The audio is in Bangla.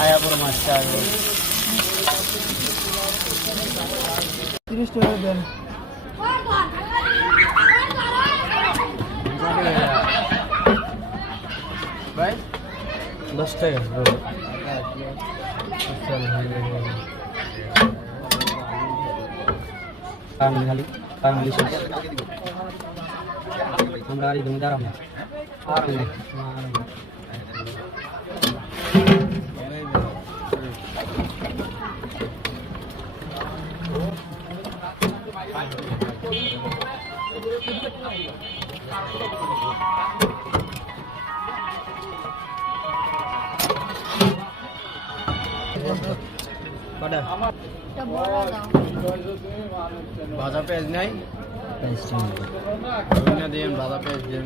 আয়া পুরো মাছটা 30 টাকা দেন। ভাই 10 টাকা আমরা আর জমিদার আমরা ভাজা পেঁয়াজ নাই দিয়ে ভাজা পেঁয়াজ দিয়ে